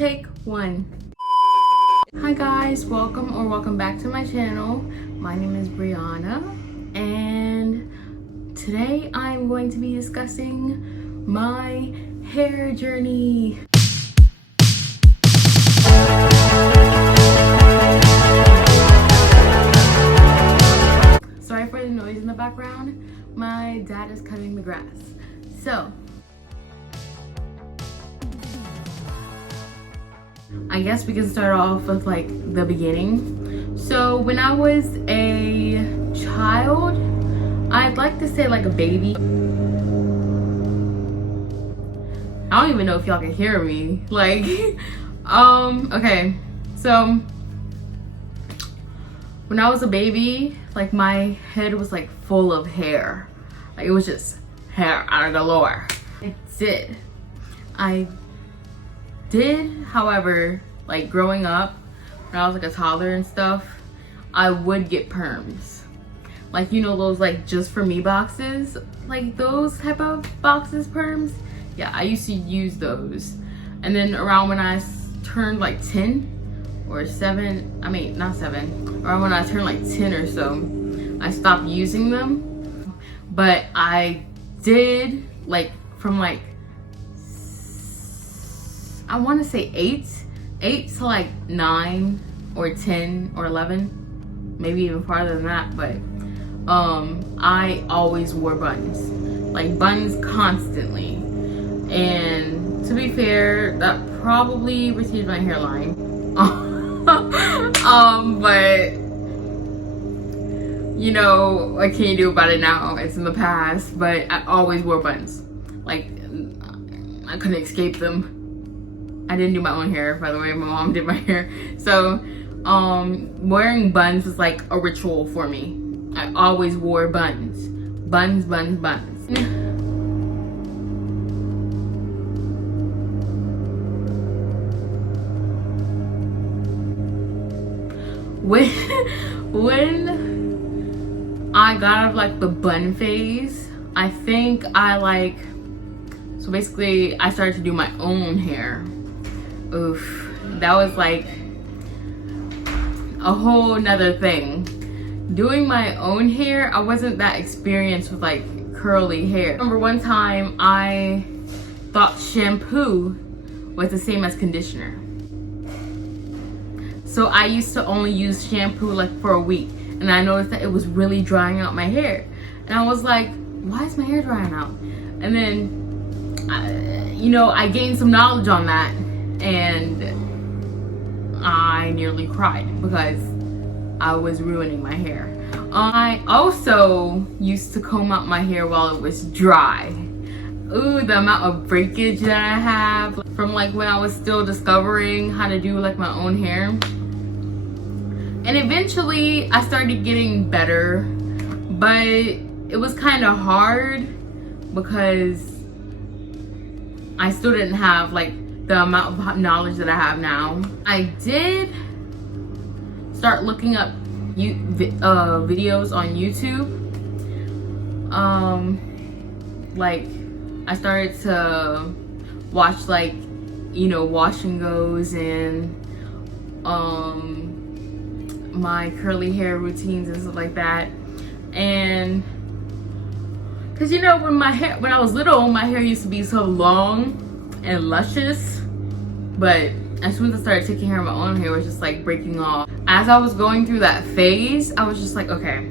Take one. Hi guys, welcome back to my channel. My name is Brianna, and today I'm going to be discussing my hair journey. Sorry for the noise in the background. My dad is cutting the grass. So, I guess we can start off with like the beginning. So when I was a child, I'd like to say like a baby. I don't even know if y'all can hear me. Like, okay. So when I was a baby, like my head was like full of hair. Like it was just hair out of the galore. I did, however, like growing up, when I was like a toddler and stuff, I would get perms. Like, you know, those like just for me boxes, like those type of boxes perms. Yeah, I used to use those. And then around when I turned like 10 or 7, I mean, not 7, around when I turned like 10 or so, I stopped using them. But I did, like, from like, I want to say 8 to like 9 or 10 or 11, maybe even farther than that. But I always wore buns, like buns constantly. And to be fair, that probably receded my hairline. But you know, what can you do about it now? It's in the past. But I always wore buns. Like, I couldn't escape them. I didn't do my own hair, by the way. My mom did my hair. So, wearing buns is like a ritual for me. I always wore buns. Buns. When I got out of like the bun phase, I think so basically I started to do my own hair. Oof, that was like a whole nother thing. Doing my own hair, I wasn't that experienced with like curly hair. I remember one time I thought shampoo was the same as conditioner. So I used to only use shampoo like for a week, and I noticed that it was really drying out my hair. And I was like, why is my hair drying out? And then, I gained some knowledge on that, and I nearly cried because I was ruining my hair. I also used to comb out my hair while it was dry. Ooh, the amount of breakage that I have from like when I was still discovering how to do like my own hair. And eventually I started getting better, but it was kind of hard because I still didn't have like the amount of knowledge that I have now. I did start looking up videos on YouTube. Like I started to watch like, wash and goes and my curly hair routines and stuff like that. And because when I was little, my hair used to be so long and luscious, but as soon as I started taking care of my own hair, it was just like breaking off. As I was going through that phase, I was just like, okay,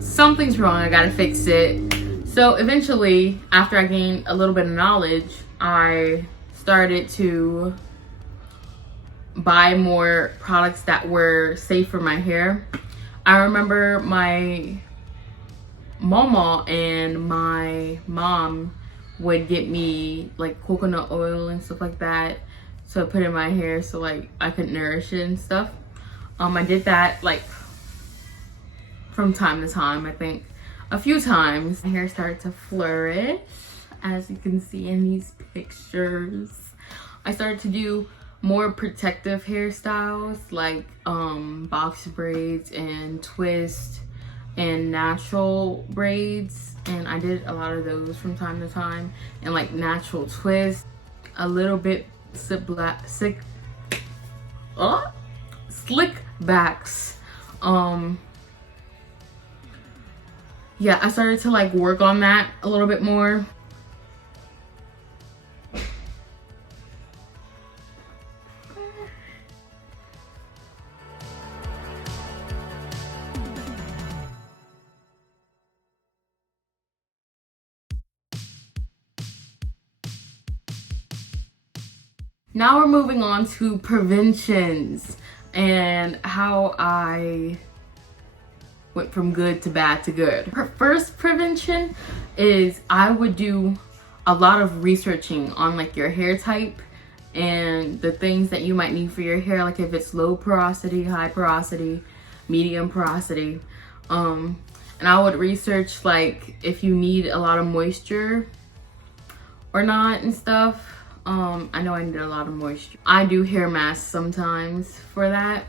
something's wrong, I gotta fix it. So eventually, after I gained a little bit of knowledge, I started to buy more products that were safe for my hair. I remember my mama and my mom would get me like coconut oil and stuff like that to put in my hair so like I could nourish it and stuff. I did that like from time to time. I think a few times. My hair started to flourish, as you can see in these pictures. I started to do more protective hairstyles like box braids and twist and natural braids, and I did a lot of those from time to time, and like natural twist, a little bit slick backs. Yeah, I started to like work on that a little bit more. Now we're moving on to preventions and how I went from good to bad to good. Her first prevention is I would do a lot of researching on like your hair type and the things that you might need for your hair, like if it's low porosity, high porosity, medium porosity. And I would research like if you need a lot of moisture or not and stuff. I know I need a lot of moisture. I do hair masks sometimes for that.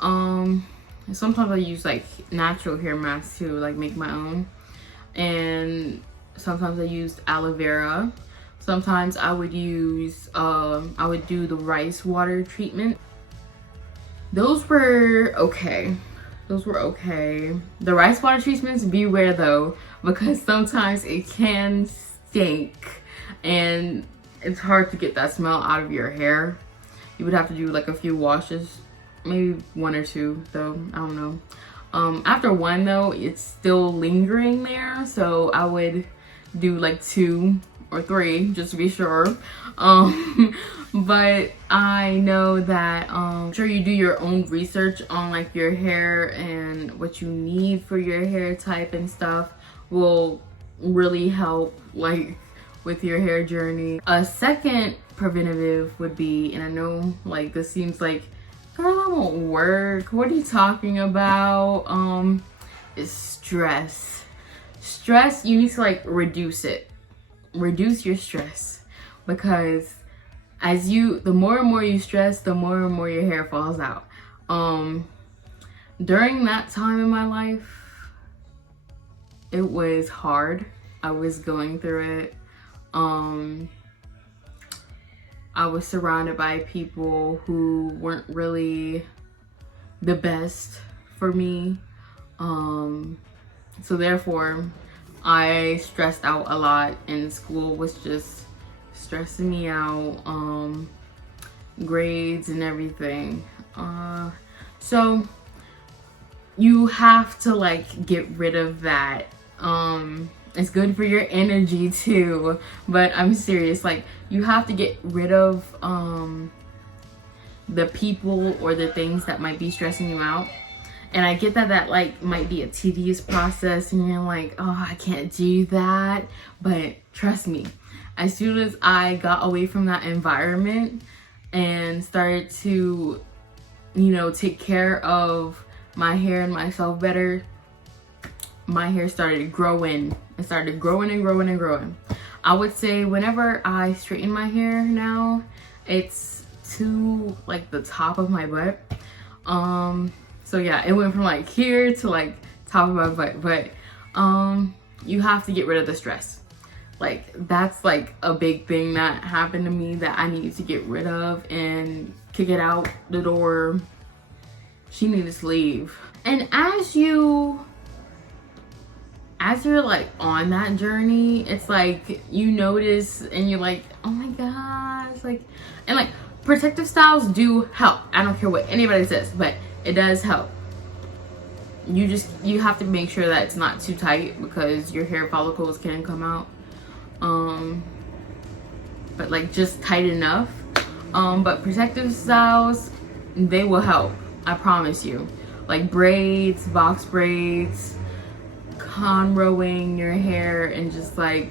Sometimes I use like natural hair masks to like make my own. And sometimes I used aloe vera. Sometimes I would use, I would do the rice water treatment. Those were okay. Those were okay. The rice water treatments, beware though, because sometimes it can stink and it's hard to get that smell out of your hair. You would have to do like a few washes, maybe one or two though, I don't know. After one though, it's still lingering there, so I would do like 2 or 3 just to be sure. But I know that sure you do your own research on like your hair and what you need for your hair type and stuff will really help like with your hair journey. A second preventative would be, and I know like this seems like, girl, that won't work, what are you talking about, is stress. Stress, you need to like reduce it. Reduce your stress, because the more and more you stress, the more and more your hair falls out. During that time in my life, it was hard. I was going through it. I was surrounded by people who weren't really the best for me. So therefore, I stressed out a lot, and school was just stressing me out, grades and everything. So you have to like get rid of that. It's good for your energy too, but I'm serious, like you have to get rid of the people or the things that might be stressing you out. And I get that like might be a tedious process and you're like, oh, I can't do that, but trust me, as soon as I got away from that environment and started to, you know, take care of my hair and myself better, my hair started growing. It started growing and growing and growing. I would say whenever I straighten my hair now, it's to like the top of my butt. So yeah, it went from like here to like top of my butt. But you have to get rid of the stress. Like that's like a big thing that happened to me that I need to get rid of and kick it out the door. She needed to leave. And as you're like on that journey, it's like you notice and you're like, oh my gosh, like, and like protective styles do help. I don't care what anybody says, but it does help. You have to make sure that it's not too tight because your hair follicles can come out. But like just tight enough. But protective styles, they will help. I promise you. Like braids, box braids, cornrowing your hair and just like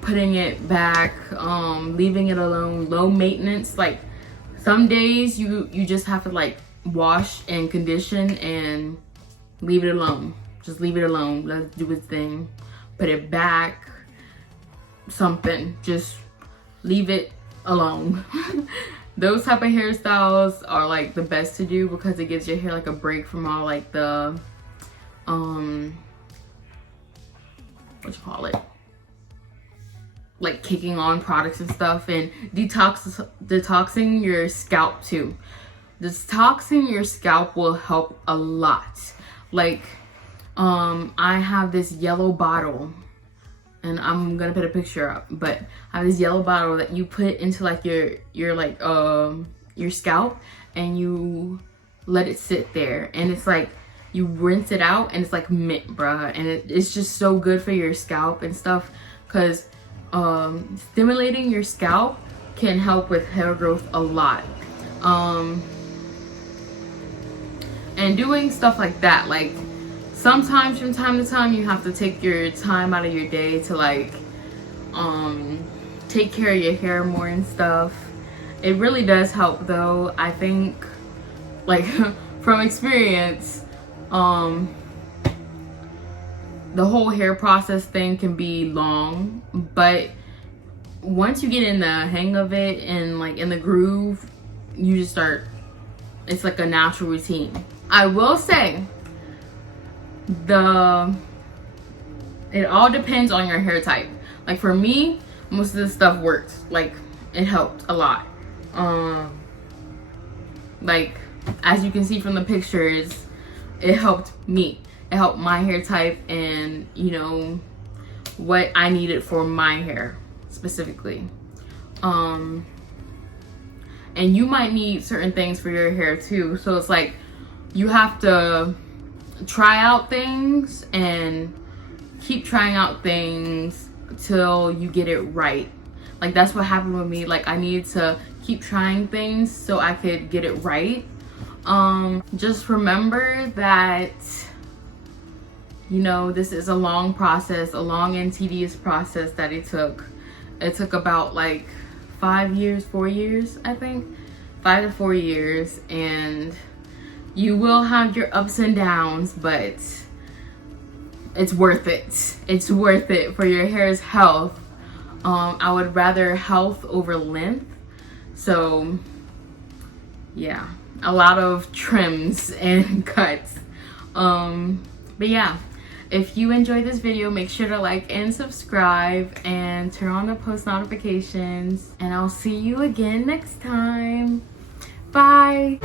putting it back, leaving it alone, low maintenance. Like some days you just have to like wash and condition and leave it alone. Just leave it alone. Let it do its thing. Put it back, something. Just leave it alone. Those type of hairstyles are like the best to do because it gives your hair like a break from all like the what you call it, like kicking on products and stuff, and detoxing your scalp too. Detoxing your scalp will help a lot. Like I have this yellow bottle, and I'm gonna put a picture up, but I have this yellow bottle that you put into like your scalp, and you let it sit there, and it's like you rinse it out, and it's like mint, bruh, and it's just so good for your scalp and stuff, because stimulating your scalp can help with hair growth a lot. And doing stuff like that, like sometimes from time to time you have to take your time out of your day to like take care of your hair more and stuff. It really does help though. I think, like from experience, the whole hair process thing can be long, but once you get in the hang of it and like in the groove, you just start, it's like a natural routine. I will say it all depends on your hair type. Like for me, most of this stuff worked. Like it helped a lot. Like as you can see from the pictures, it helped me. It helped my hair type, and you know what I needed for my hair specifically. And you might need certain things for your hair too. So it's like you have to try out things and keep trying out things till you get it right. Like that's what happened with me. Like I needed to keep trying things so I could get it right. Just remember that, you know, this is a long process, a long and tedious process that it took. It took about like 4 years, I think. 5 to 4 years, and you will have your ups and downs, but it's worth it. It's worth it for your hair's health. I would rather health over length. So yeah, a lot of trims and cuts. But yeah, if you enjoyed this video, make sure to like and subscribe and turn on the post notifications, and I'll see you again next time. Bye.